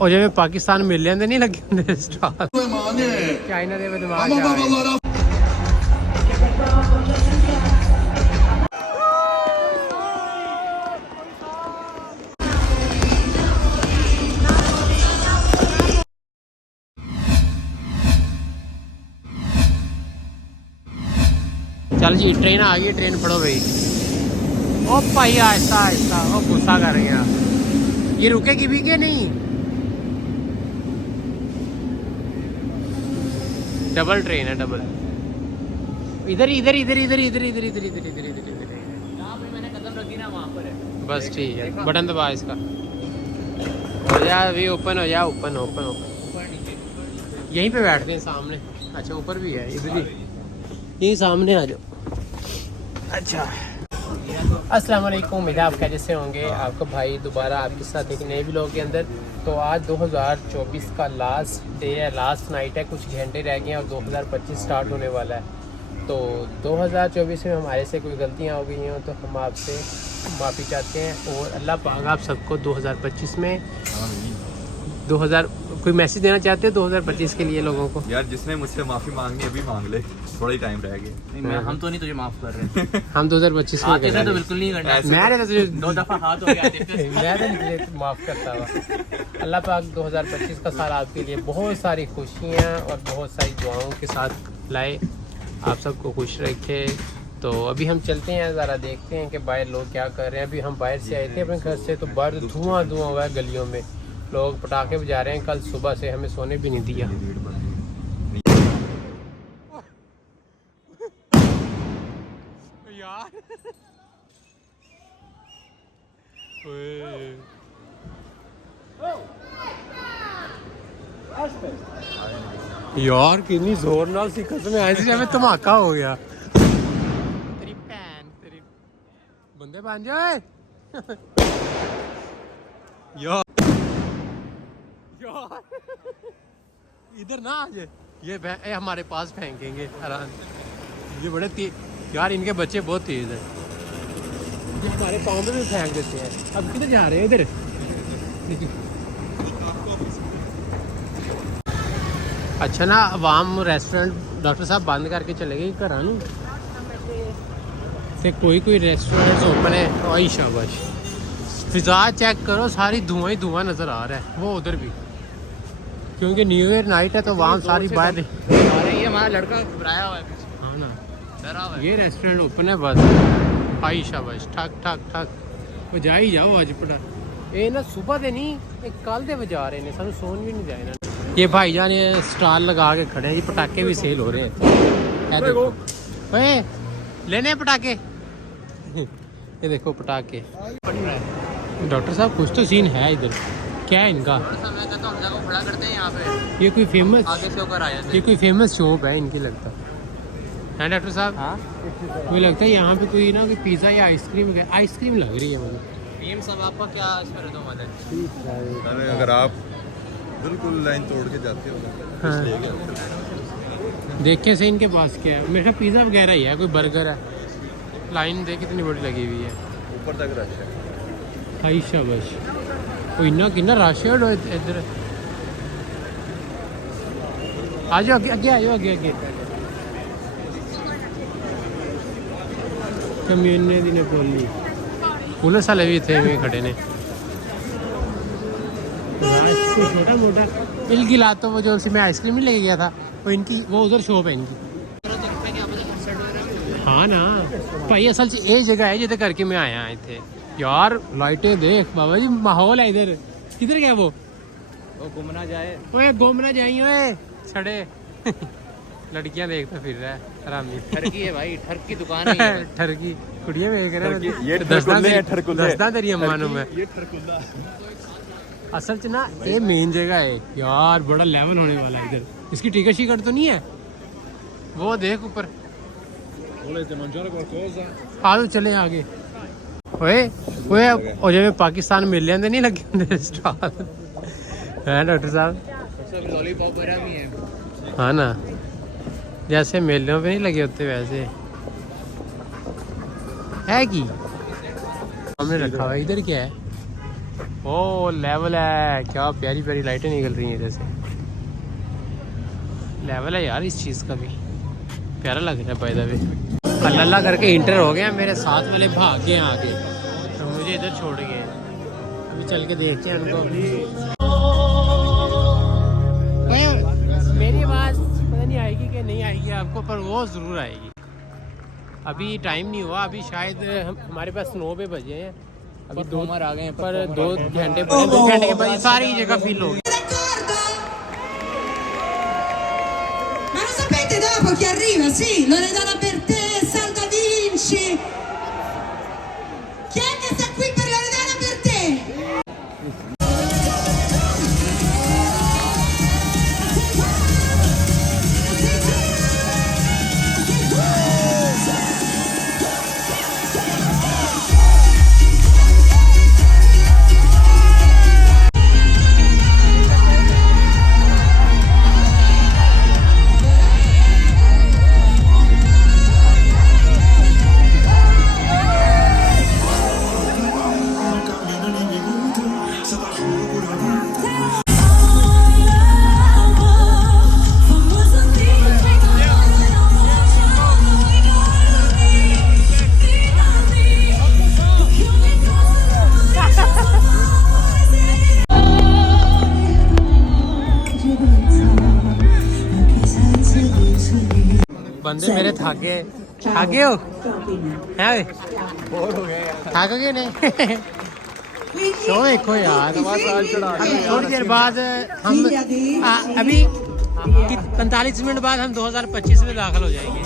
ਉਹ ਜਿਵੇਂ ਪਾਕਿਸਤਾਨ ਮੇਲਿਆਂ ਦੇ ਨਹੀਂ ਲੱਗੇ ਹੁੰਦੇ ਸਟਾਲ ਚਾਈਨਾ ਦੇ ਵਿਦਵਾਨ चल जी ट्रेन आ गई ट्रेन फड़ो भाई ओ भाई आहिस्ता आहिस्ता वो गुस्सा कर गया ये रुकेगी भी क्या नहीं डबल ट्रेन है डबल इधर इधर इधर इधर इधर इधर इधर इधर इधर इधर इधर जहाँ पे मैंने कदम रखी ना वहाँ पर है बस ठीक है बटन दबा इसका हो जा अभी ओपन हो जा ओपन ओपन ओपन यहीं पे बैठते हैं सामने अच्छा ऊपर भी है इधर ही यही सामने आ जाओ अच्छा अस्सलाम वालेकुम उम्मीद है आप कैसे होंगे आपका भाई दोबारा आपके साथ एक नए व्लॉग के अंदर। तो आज 2024 का लास्ट डे है लास्ट नाइट है कुछ घंटे रह गए हैं और 2025 स्टार्ट होने वाला है। तो 2024 में हमारे से कोई गलतियां हो गई हैं तो हम आपसे माफ़ी चाहते हैं और अल्लाह पाक आप सबको 2025 में 2000 कोई मैसेज देना चाहते हो 2025 के लिए लोगों को? यार जिसने मुझसे माफी मांगनी अभी मांग ले थोड़ा ही टाइम रह गया। हम तो नहीं तुझे माफ कर रहे हम 2025 में कर रहे तो बिल्कुल नहीं करना मैं तुझे 2 दफा हाथ हो गया मैं तो तुझे माफ करता हुआ। अल्लाह पाक 2025 का साल आपके लिए बहुत सारी खुशियाँ और बहुत सारी दुआओं के साथ लाए आप सबको खुश रखे। तो अभी हम चलते हैं ज़रा देखते हैं कि बाहर लोग क्या कर रहे हैं। अभी हम बाहर से आए थे अपने घर से तो बाहर धुआं धुआं हुआ है गलियों में लोग पटाखे बजा रहे हैं। कल सुबह से हमें सोने भी नहीं दिया यार कितनी जोर नाल सी कसम है ऐसी हमें धमाका हो गया। तेरी भैन तेरी बंदे बन जाए यार इधर ना आज ये हमारे पास फेंकेंगे आराम। ये बड़े तेज यार इनके बच्चे बहुत तेज हैं ये हमारे पाँव में भी फेंक देते हैं। अब किधर जा रहे हैं इधर अच्छा ना अवाम रेस्टोरेंट डॉक्टर साहब बंद करके चले गए घर नू से कोई रेस्टोरेंट ओपन है। आई शाबाश फिजा चेक करो सारी धुआं ही धुआं नज़र आ रहा है वो उधर भी क्योंकि न्यू ईयर नाइट है तो वहाँ सारी बाहर ये हमारा लड़का घबराया हुआ है हाँ ना डरा हुआ है। ये रेस्टोरेंट ओपन है बस आई शाबाश ठक ठक ठक वो जा ही जाओ अज पटा ये ना सुबह दे नहीं कल दे बजा रहे हैं सानू सोन भी नहीं जाए ना। ये भाईजान ये स्टॉल लगा के खड़े हैं ये पटाखे भी सेल हो रहे हैं ओए लेने पटाखे ये देखो पटाखे डॉक्टर साहब कुछ तो सीन है इधर क्या है इनका खड़ा करते हैं यहाँ पे ये कोई फेमस आगे से होकर आया ये कोई फेमस शॉप है इनकी लगता है डॉक्टर साहब। हाँ मुझे लगता है यहाँ पे कोई ना कोई पिज़्ज़ा या आइसक्रीम लग रही है मुझे। पीएम साहब आपका क्या इसमें रहता वाला है? अगर आप बिल्कुल लाइन तोड़ के जाते हो हाँ। देखे से इनके पास क्या है मेरे ख्याल पिज़्ज़ा वगैरह ही है कोई बर्गर है। लाइन देख कितनी बड़ी लगी हुई है ऊपर तक रश है। हाई शाबाश ओ इन्ना कितना रश है इधर आ जाओ आगे आ जाओ आगे कमीने दी ने बोली पुलिस वाले भी थे में खड़े ने छोटा मोटा इनकी लात तो वो जो मैं आइसक्रीम नहीं लेके गया था वो इनकी वो उधर शॉप है इनकी। हाँ ना भाई असल च ये जगह है जिधर करके मैं आया इतने यार लाइटें देख बाबा जी माहौल है इधर। किधर गया वो घूम ना जाए ओए घूम ना जाइए ओए छड़े लड़कियां देखता फिर रहा है आरामी ठरकी है भाई ठरक की दुकान है ठरकी कुड़ियां देख रहे हैं ये ठरकुल्ले हैं ठरकुल्ले दसदा तेरी अम्मा नु मैं ये ठरकुल्ला असल च ना ये मेन जगह है यार बड़ा लेवल होने वाला है इधर। इसकी टिकट शिकट तो नहीं है वो देख ऊपर आ चले आगे ओए ओए ओ जिवें पाकिस्तान मेलियां दे नहीं लगे हुंदे स्टाल है डॉक्टर साहब लॉलीपॉप वगैरह भी है हाँ ना जैसे मेलों पे नहीं लगे होते वैसे है कि हमने रखा हुआ इधर क्या है ओ लेवल है, क्या प्यारी प्यारी लाइटें निकल रही हैं जैसे। लेवल है यार इस चीज़ का भी, प्यारा लग रहा है बाय द वे। अल्लाह करके इंटर हो गया, मेरे साथ वाले भाग गए आगे तो मुझे इधर छोड़ गए। अभी चल के देखते हैं उनको। मेरी आवाज़ पता नहीं आएगी कि नहीं आएगी आपको, पर वो ज़रूर आएगी। अभी टाइम नहीं हुआ, अभी शायद हमारे पास 9 बजे हैं। अभी 2 आ गए हैं, पर 2 घंटे पड़े, 2 घंटे के बाद ये सारी जगह फील होगी। Ma lo sapete dopo chi arriva? Sì, Loredana Bertè, Sandra Vinci. Chi è che sta qui per Loredana Bertè? बंदे मेरे थाके थाके हो हैं, थक गए ने। तो देखो यार, अभी थोड़ी देर बाद हम अभी 45 मिनट बाद हम 2025 में दाखिल हो जाएंगे।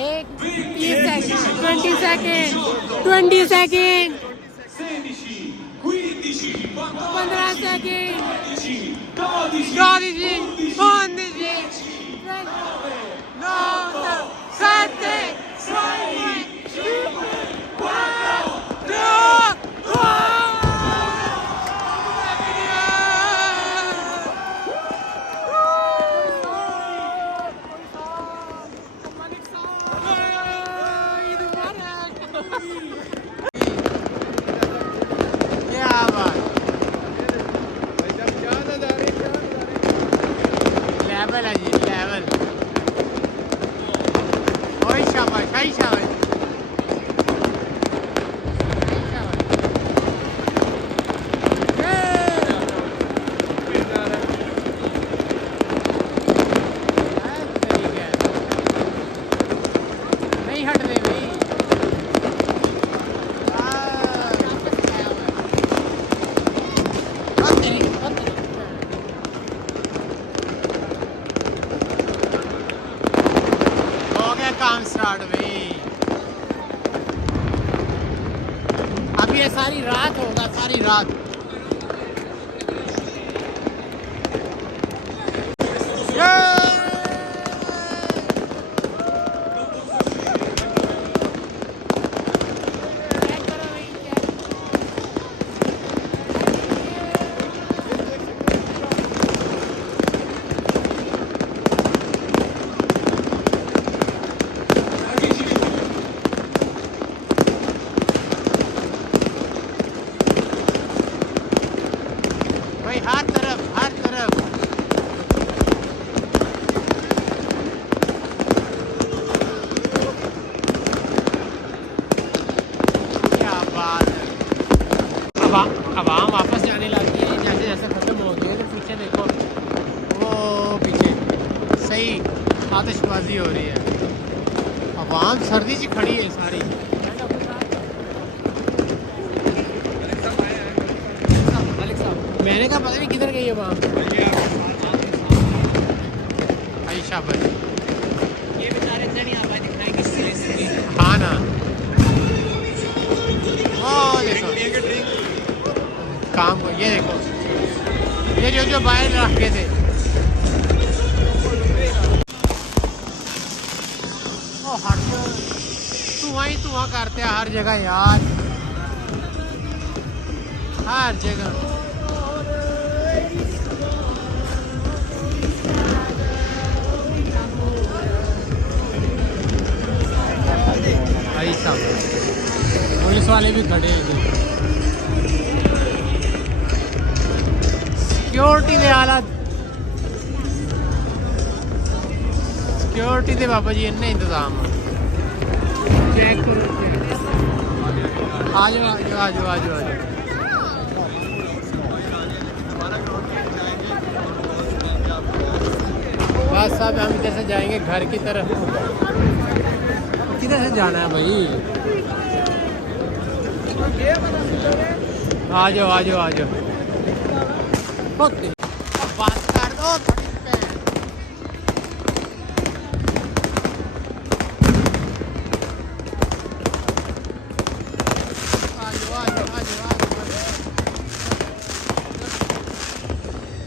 एक 20 सेकेंड 15 सेकेंड 12 11 9 7 लेवल है जी, लेवल। ओए शाबाश, आई शाबाश। नहीं हट रहे भाई। काम स्टार्ट भाई। अब ये सारी रात होगा, सारी रात। भाई हर तरफ, हर तरफ। अब आम वापस जाने लगी है, जैसे जैसे ख़त्म हो गए तो पीछे देखो, वो पीछे सही आतिशबाजी हो रही है। अब आम सर्दी से खड़ी है सारी। मैंने कहा पता नहीं किधर गई है वहाँ। आयशा भाई ये बेचारे इधर नहीं आ पाए दिखाई किसी से। हाँ ना, ओ देखो काम को, ये देखो ये जो बाहर रखे थे, ओ हट धुआं करते हैं हर जगह यार, हर जगह। भाई साहब पुलिस वाले भी खड़े हैं इधर। सिक्योरिटी दे हालात, सिक्योरिटी दे बाबा जी इन्ने इंतजाम। चेक करो, आ जाओ आ जाओ आ जाओ आ जाओ आ जाओ। बस साहब हम इधर से जाएंगे घर की तरफ। किधर से जाना है भाई? आ जाओ आ जाओ आ जाओ। बात कर दो।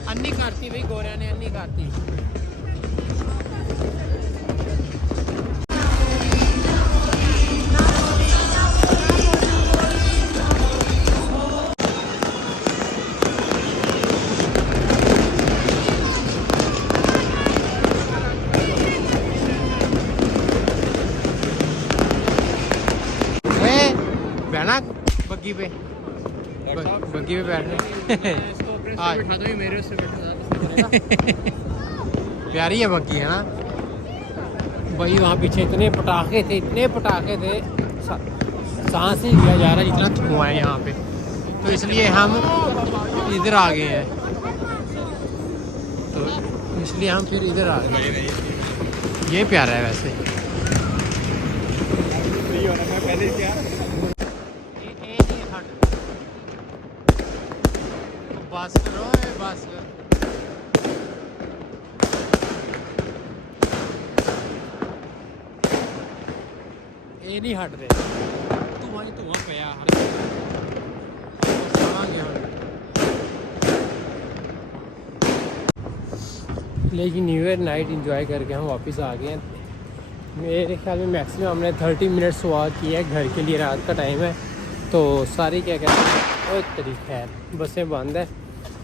अन्नी करती भाई, गोरिया ने अन्नी करती। बैठना बग्गी पे, बग्गी पे बैठ रहे। बिठा दो, मेरे उससे बैठा। प्यारी है बग्गी है ना भाई। वहाँ पीछे इतने पटाखे थे, इतने पटाखे थे, सांस नहीं लिया जा रहा, इतना धुआं है यहाँ पे। तो इसलिए हम इधर आ गए हैं, तो इसलिए हम फिर इधर आ गए। ये प्यारा है वैसे। बस करो बस कर। ये नहीं हट रहे, धुआं ही धुआं पिया हर लेकिन न्यू ईयर नाइट एंजॉय करके हम वापस आ गए हैं। मेरे ख्याल में मैक्सिमम हमने 30 मिनट्स वॉक किया है घर के लिए। रात का टाइम है तो सारी क्या कहते हैं और तरीका है, बसें बंद है।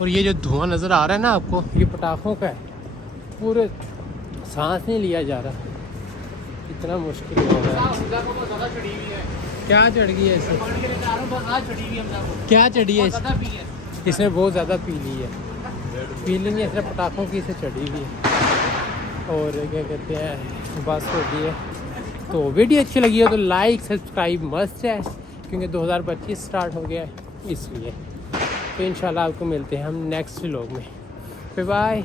और ये जो धुआं नज़र आ रहा है ना आपको, ये पटाखों का है। पूरे सांस नहीं लिया जा रहा, इतना मुश्किल हो रहा है। क्या चढ़ गई है इसे? क्या चढ़ी है? इसने बहुत ज़्यादा पी ली है। फीलिंग है सिर्फ पटाखों की इसे चढ़ी हुई है। और क्या कहते हैं बस हो गई है। तो वीडियो अच्छी लगी हो तो लाइक सब्सक्राइब मस्ट है, क्योंकि 2025 स्टार्ट हो गया है इसलिए। तो इंशाल्लाह आपको मिलते हैं हम नेक्स्ट व्लॉग में। Bye bye.